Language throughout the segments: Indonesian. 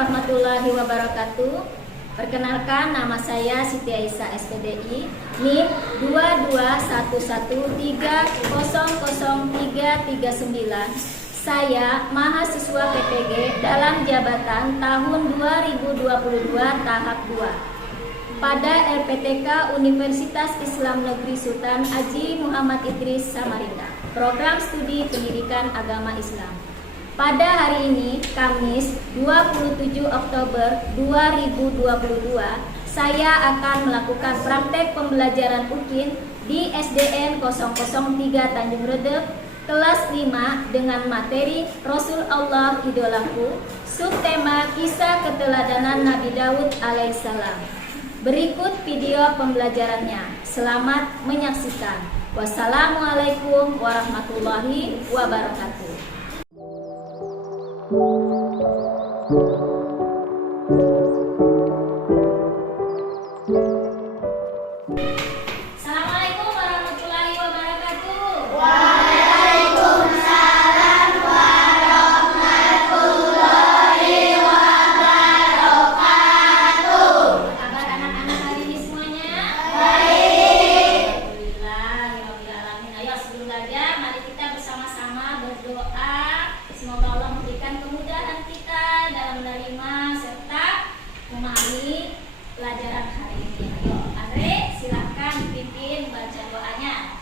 warahmatullahi wabarakatuh. Perkenalkan, nama saya Siti Aisyah SPDI, NIM 22113000339. Saya mahasiswa PPG dalam jabatan tahun 2022 tahap 2 pada LPTK Universitas Islam Negeri Sultan Haji Muhammad Idris Samarinda, program studi pendidikan agama Islam. Pada hari ini, Kamis 27 Oktober 2022, saya akan melakukan praktek pembelajaran UKIN di SDN 003 Tanjung Redep, kelas 5 dengan materi Rasul Allah Idolaku, subtema kisah keteladanan Nabi Daud alaihissalam. Berikut video pembelajarannya. Selamat menyaksikan. Wassalamualaikum warahmatullahi wabarakatuh. Assalamualaikum warahmatullahi wabarakatuh. Waalaikumsalam warahmatullahi wabarakatuh. Apa kabar anak-anak hari ini semuanya? Baik. Alhamdulillahirobbilalamin. Ayo sebelum belajar, mari kita bersama-sama berdoa. Semoga Allah memberikan kemudahan kita dalam menerima serta memahami pelajaran hari ini. Ayo, Andre, silakan pimpin baca doanya.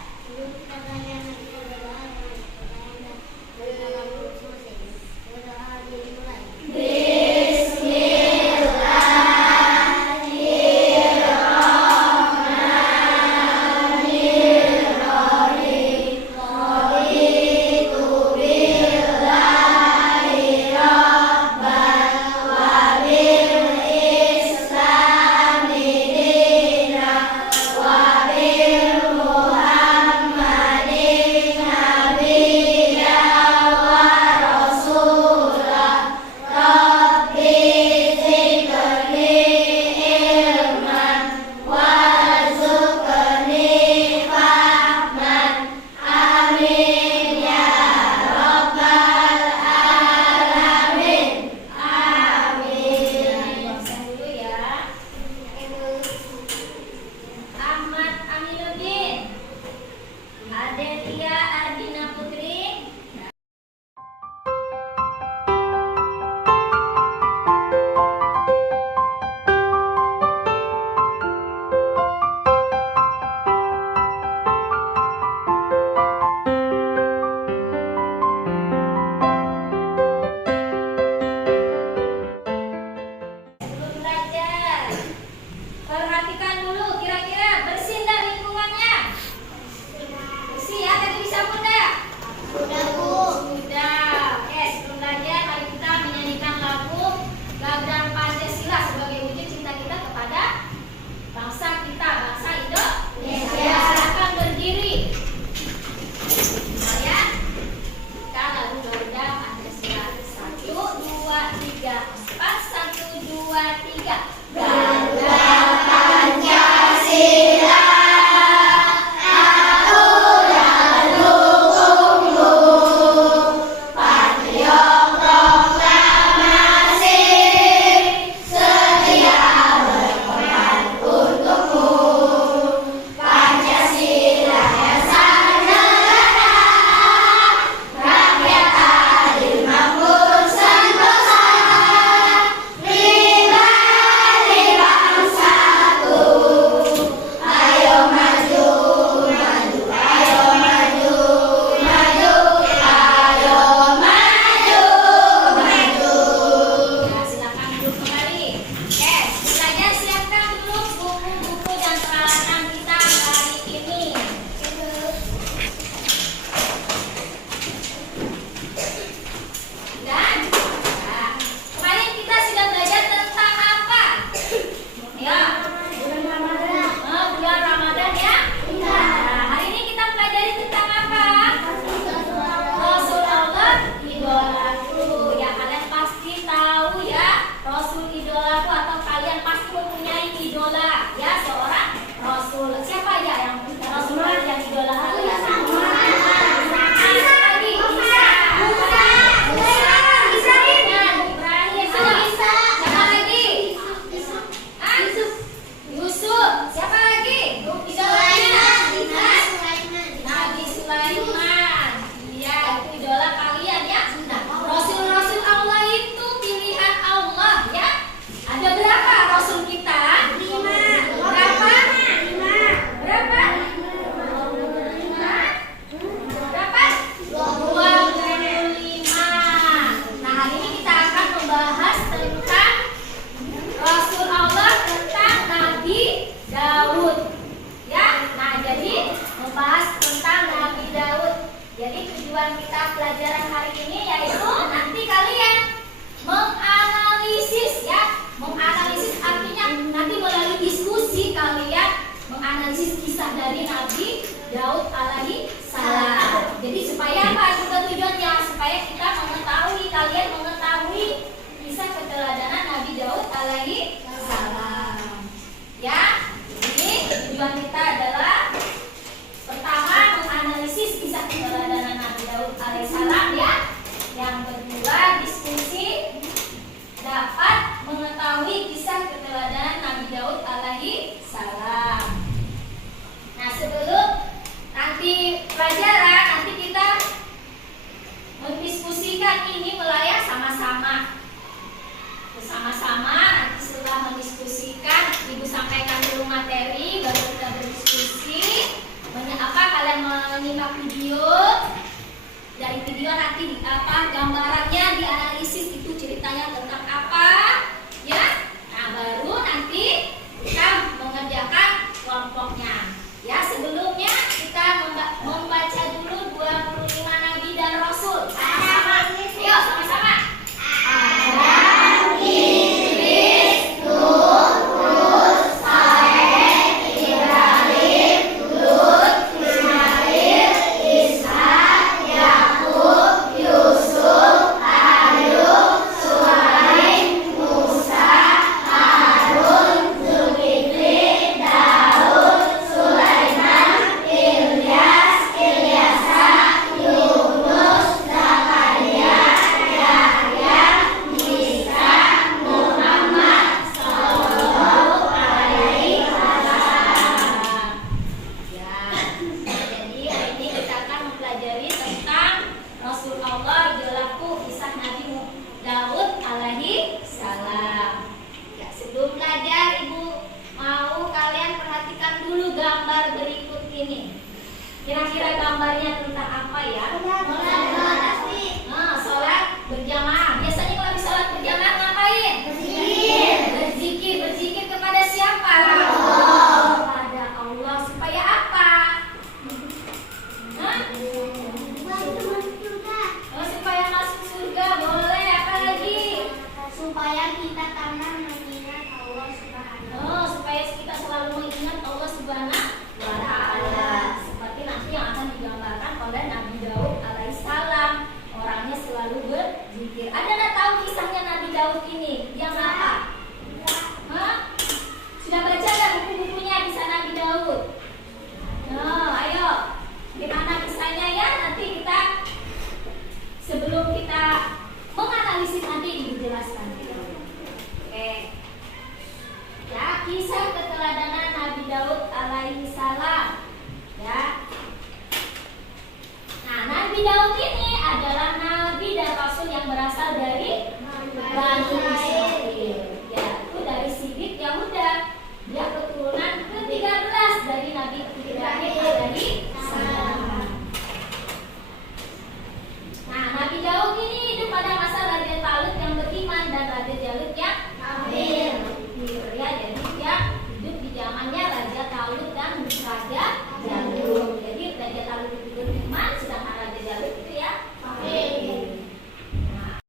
pembelajaran hari ini yaitu nanti kalian menganalisis ya. Menganalisis artinya nanti melalui diskusi kalian menganalisis kisah dari Nabi Daud alaihi salam. Jadi supaya apa juga tujuannya? Supaya kita mengetahui, kalian mengetahui kisah keteladanan Nabi Daud alaihi salam. Ya, jadi tujuan kita adalah pertama menganalisis kisah keteladanan Nabi Daud alaihissalam ya. Yang kedua diskusi dapat mengetahui kisah keteladanan Nabi Daud alaihissalam. Nah sebelum nanti pelajaran nanti kita mendiskusikan ini melayang sama-sama. Bersama-sama nanti setelah mendiskusikan ibu sampaikan dulu materi baru kita berdiskusi. Kalian menyimak video, dari video nanti gambarannya dianalisis itu ceritanya tentang apa ya. Nah baru nanti kita mengerjakan kelompoknya ya. Sebelumnya kita membaca dulu 25 nabi dan rasul sama-sama. Yuk sama-sama. Adam, Idris, Nuh, Hud, Saleh, Ibrahim, Lut, Ismail, Ishak, Yakub, Yusuf, Ayub, Shuaib, Musa, Harun, Zulkifli, Daud, Sulaiman, Ilyas, Ilyasa, Yunus, Zakaria, Yahya, Isa, Muhammad sallallahu alaihi wasallam. Ya, jadi hari ini kita akan mempelajari tentang Rasulullah Idolaku kisah Nabi Daud alaihi salam. Ya, sebelum belajar ibu mau kalian perhatikan dulu gambar berikut ini. Kira-kira gambarnya tentang apa ya? Sholat berjamaah. Biasanya kalau di sholat berjamaah ngapain? Berzikir kepada siapa? Kepada Allah. Supaya apa? Hah? Oh, supaya masuk surga. Boleh. Apa lagi? Supaya kita tanam mengingat Allah Subhanahu. Oh, supaya kita selalu mengingat Allah Subhanahu wa Ta'ala. Seperti nanti yang akan digambarkan oleh Nabi Daud alaihissalam. Orangnya selalu berzikir. Ada nggak tahu kisahnya Nabi Daud ini? Yang apa? Hah? Sudah baca nggak buku-bukunya kisah Nabi Daud? Oh, ayo. Gimana kisahnya ya? Nanti kita sebelum kita menganalisis nanti dijelaskan. Oke. Ya, kisah keteladanan Nabi Daud alaihi salam. Ya. Nah, Nabi Daud ini adalah nabi dan rasul yang berasal dari Bani Israil. Ya, itu dari sibit Yahuda. Dia keturunan ke-13 dari Nabi Ibrahim alaihi salam. Nah, Nabi Daud ini hidup pada masa Raja Talut yang beriman dan Raja Jalut yang kafir. Ya, jadi dia hidup di zamannya Raja Talut dan Raja Jalut. Jadi Raja Talut itu beriman, sedangkan Raja Jalut itu ya kafir. Nah.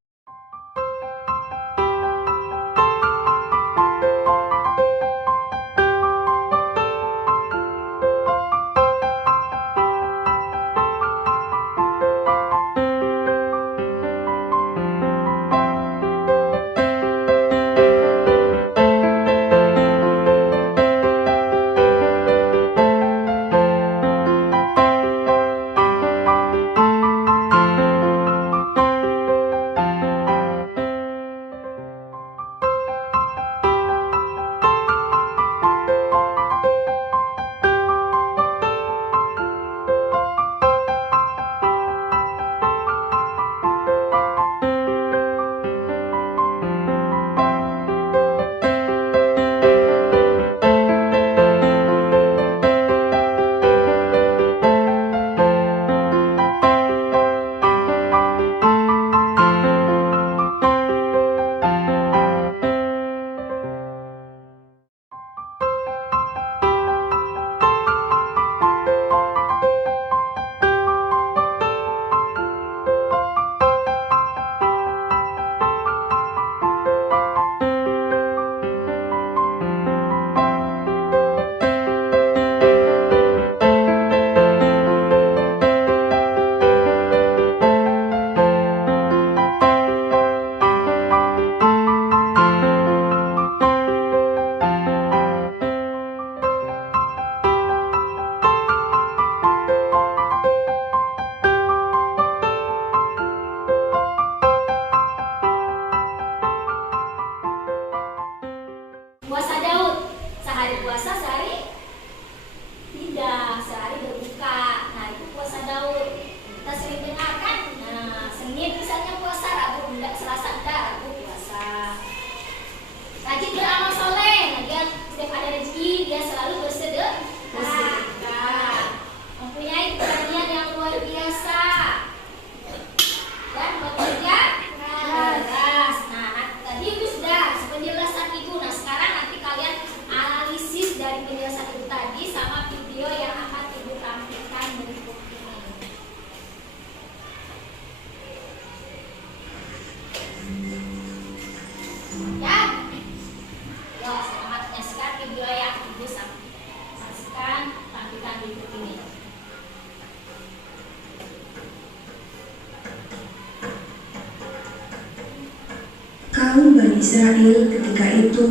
Kaum Bani Israel ketika itu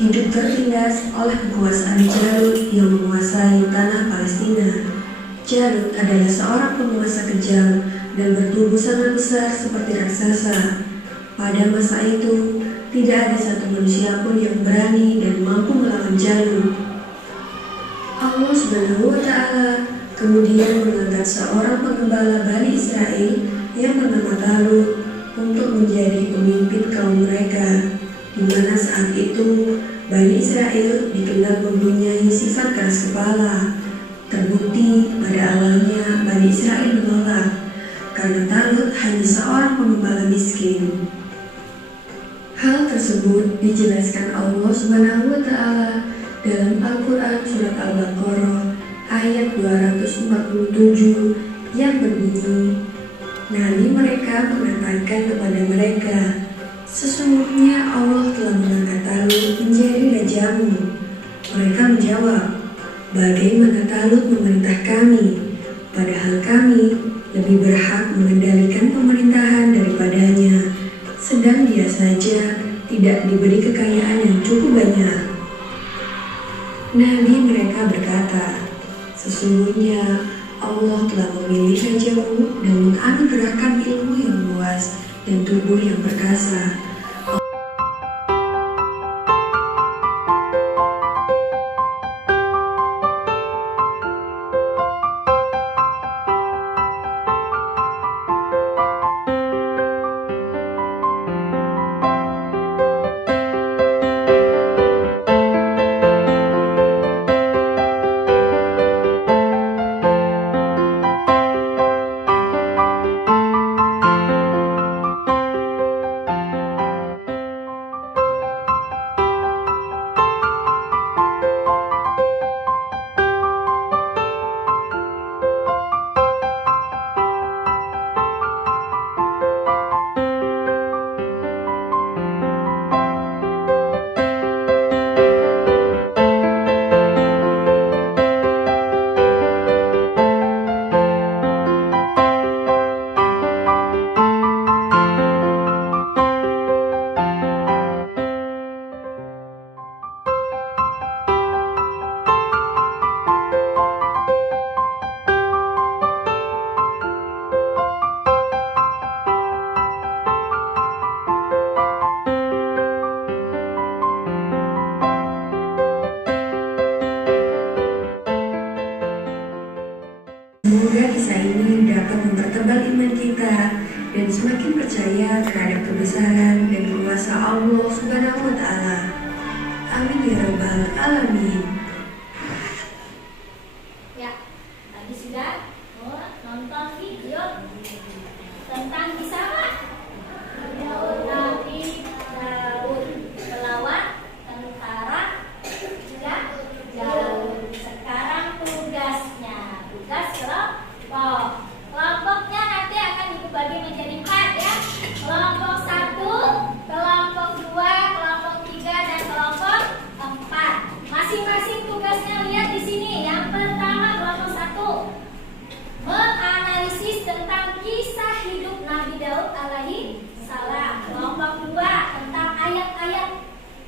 hidup tertindas oleh kekuasaan Jalut yang menguasai tanah Palestina. Jalut adalah seorang penguasa kejam dan bertubuh sangat besar seperti raksasa. Pada masa itu, tidak ada satu manusia pun yang berani dan mampu melawan Jalut. Allah Subhanahu wa Ta'ala kemudian mengangkat seorang pengembala Bani Israel yang bernama Talut untuk menjadi pemimpin kaum mereka, di mana saat itu Bani Israel dikenal mempunyai sifat keras kepala. Terbukti pada awalnya Bani Israel menolak karena Talut hanya seorang pengembala miskin. Hal tersebut dijelaskan Allah Subhanahu wa Ta'ala dalam Al-Quran Surat Al-Baqarah ayat 247 yang berbunyi, Nabi mereka mengatakan kepada mereka, sesungguhnya Allah telah mengangkat Talut menjadi rajamu. Mereka menjawab, bagaimana Talut memerintah kami, padahal kami lebih berhak mengendalikan pemerintahan daripadanya, sedang dia saja tidak diberi kekayaan yang cukup banyak. Nabi mereka berkata, sesungguhnya Allah telah memilih rajamu dan menganugerahkan ilmu yang luas dan tubuh yang perkasa. Semoga kisah ini dapat mempertebal iman kita dan semakin percaya terhadap kebesaran dan kuasa Allah Subhanahu wa Ta'ala. Amin ya rabbal alamin. Ya, tadi sudah nonton video tentang kisah Nabi Daud melawan tentara Jalut. Sekarang tugas kelompoknya nanti akan dibagi menjadi 4 ya. Kelompok 1, kelompok 2, kelompok 3 dan kelompok 4. Masing-masing tugasnya lihat di sini. Yang pertama kelompok 1 menganalisis tentang kisah hidup Nabi Daud alaihi salam. Kelompok 2 tentang ayat-ayat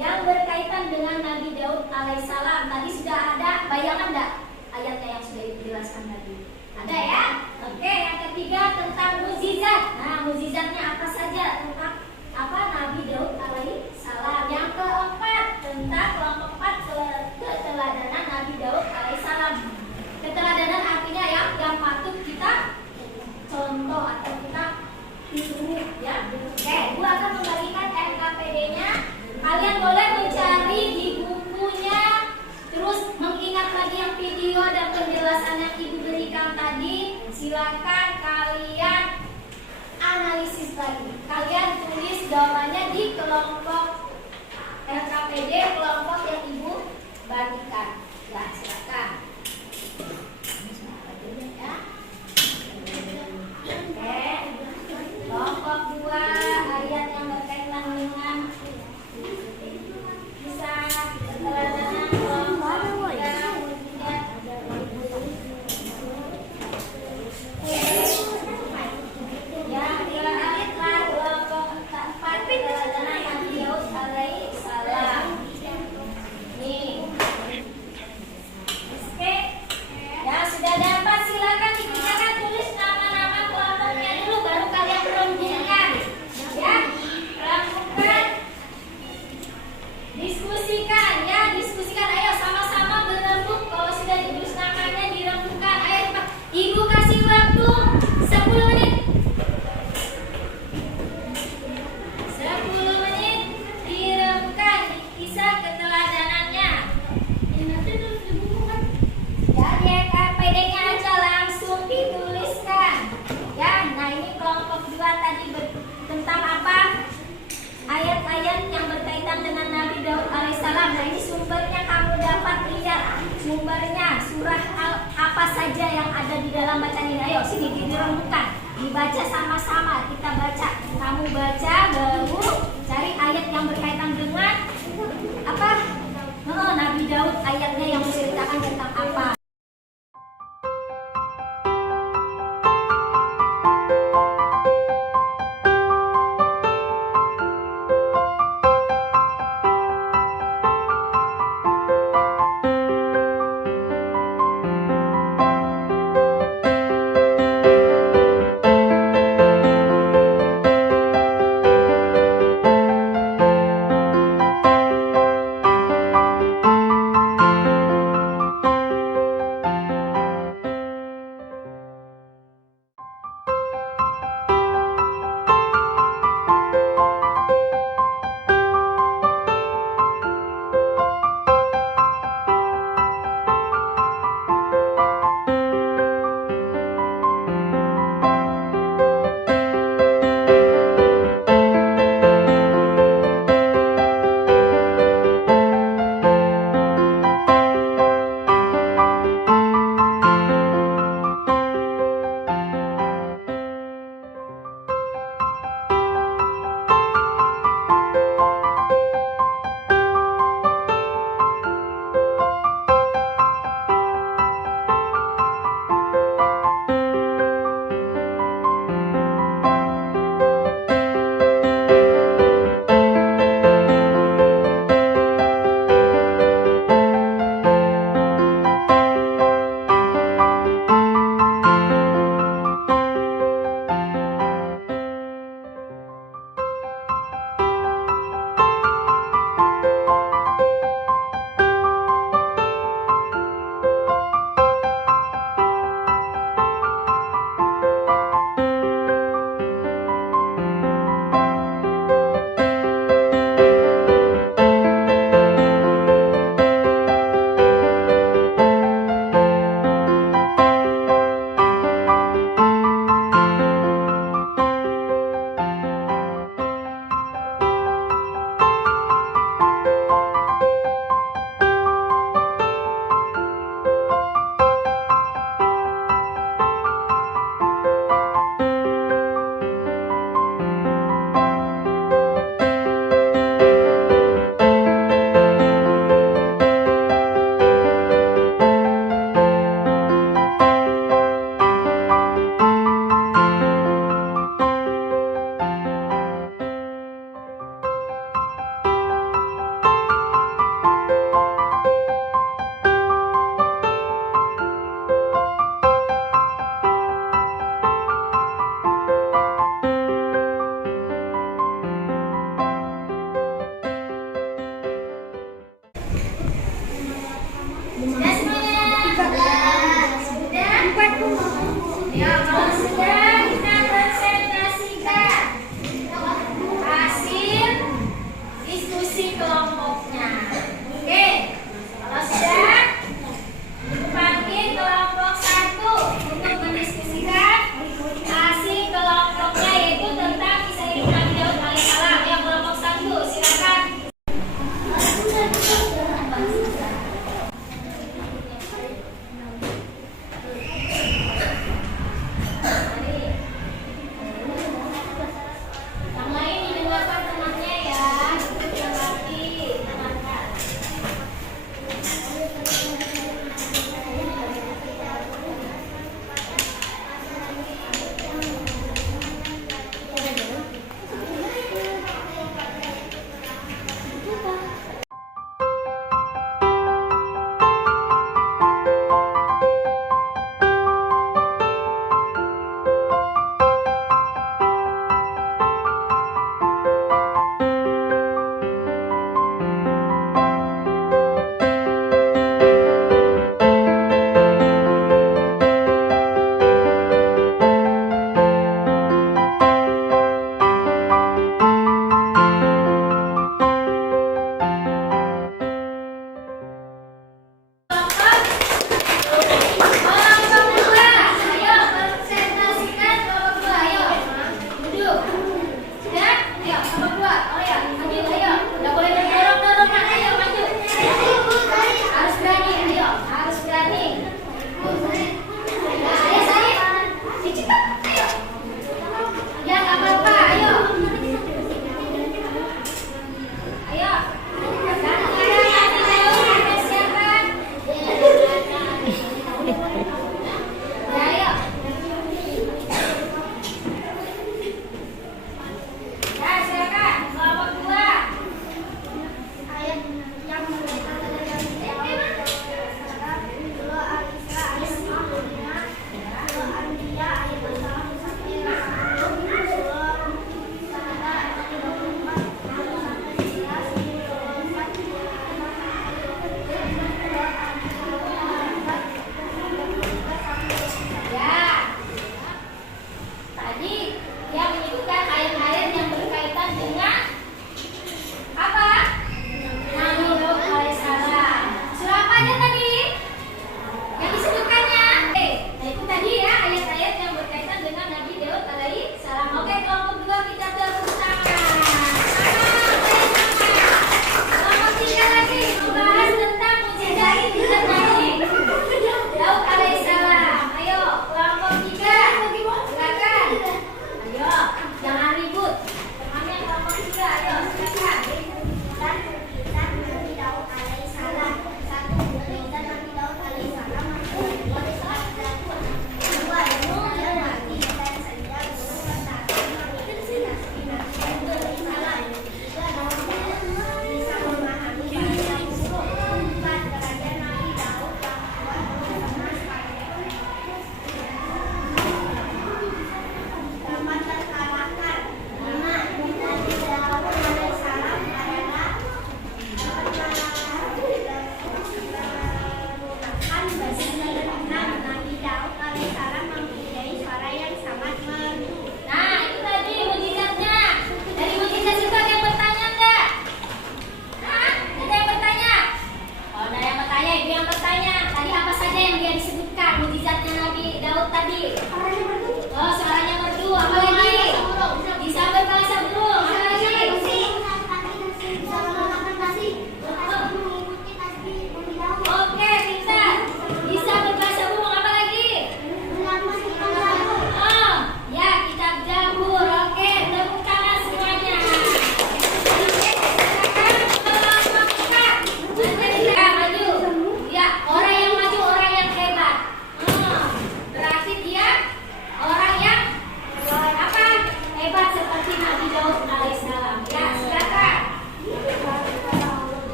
yang berkaitan dengan Nabi Daud alaihi salam. Tadi sudah ada bayangan enggak ayatnya yang sudah dijelaskan tadi? Ada ya? Oke, yang ketiga tentang mukjizat. Nah, mukjizatnya apa saja? Tentang apa Nabi Daud alaihi salam. Yang keempat tentang kelompok 4 keteladanan Nabi Daud alaihi salam. Keteladanan artinya yang patut kita contoh atau kita tiru ya. Oke, gua akan membagikan NKPD-nya. Kalian boleh mencari di bukunya, terus mengingat lagi yang video dan penjelasan yang Ibu berikan tadi. Silakan kalian analisis lagi. Kalian tulis jawabannya di kelompok LKPD, kelompok yang Ibu bagikan. Ya, silakan. Ya. Oke. Kelompok 2 ayat yang berkaitan dengan kisah keteladanan. Kelompok 3 mukjizat. Yang keempat kelompok 4 keteladanan sumbernya, surah apa saja yang ada di dalam bacaan ini. Ayo sini direnungkan, dibaca sama-sama. Kita baca, kamu baca, baru cari ayat yang berkaitan dengan apa? Nabi Daud, ayatnya yang menceritakan tentang apa.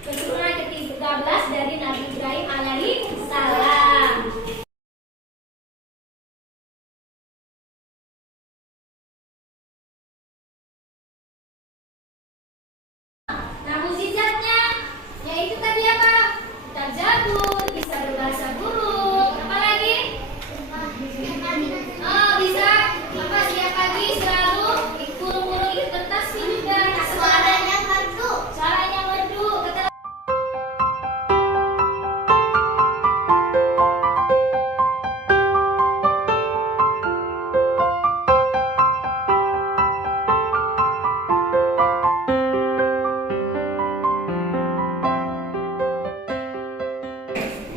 keturunan ke-13 dari Nabi Ibrahim alaihi salam. Nah, mukjizatnya yaitu tadi apa? Kitab Zabur, bisa berbahasa burung, apalagi? Oh, bisa apa setiap pagi selalu burung-burung itu bertasbih juga. Suaranya merdu. Suaranya merdu.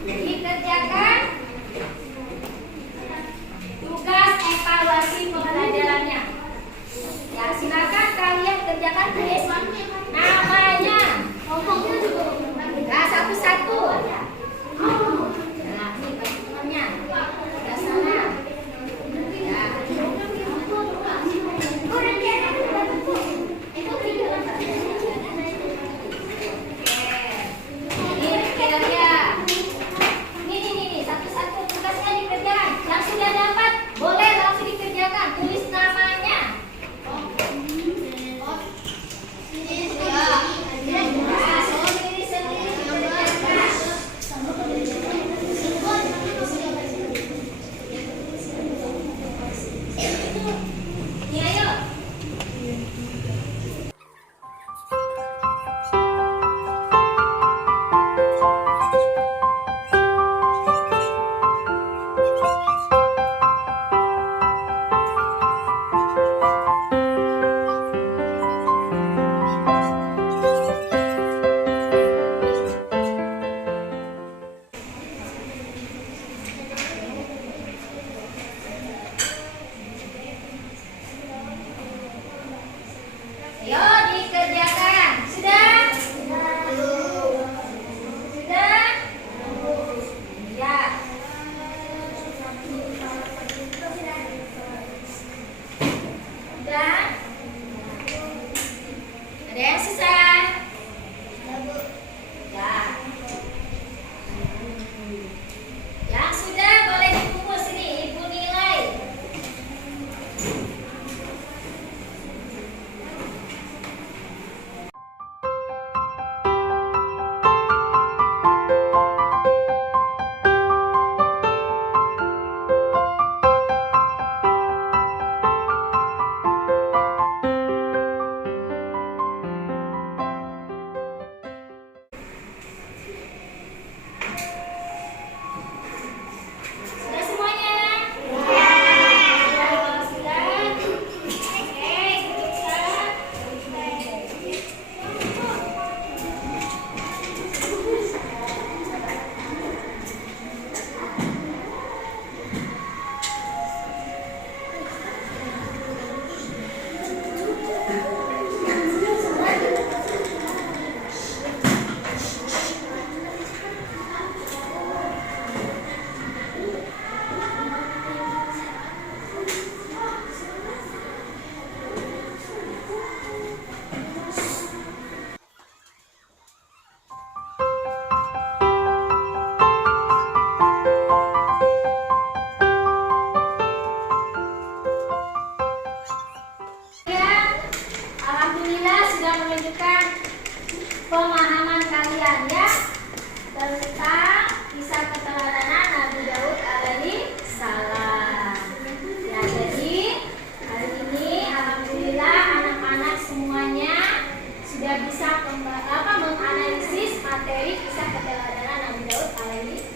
Dikerjakan tugas evaluasi pembelajarannya. Ya, silakan kalian kerjakan, tulis namanya. Nah, satu-satu. Nah, ini bagi temannya. Sebelah sana. Ya. Ini kerja. Nih, satu-satu tugasnya dikerjakan. Yang sudah dapat boleh langsung dikerjakan. Tulis namanya. Nih, ayo. Ayo dikerjakan. Sudah? Sudah? Ya. Sudah? Ada yang susah? Ya. Yang sudah boleh dikumpul sini, Ibu nilai. Sudah semuanya? Kalau sudah, oke, tutup. Ya, alhamdulillah sudah menunjukkan pemahaman kalian ya tentang kisah keteladanan Nabi Daud alaihi salam. Ya, jadi hari ini alhamdulillah anak-anak semuanya sudah bisa menganalisis materi kisah keteladanan Nabi Daud alaihi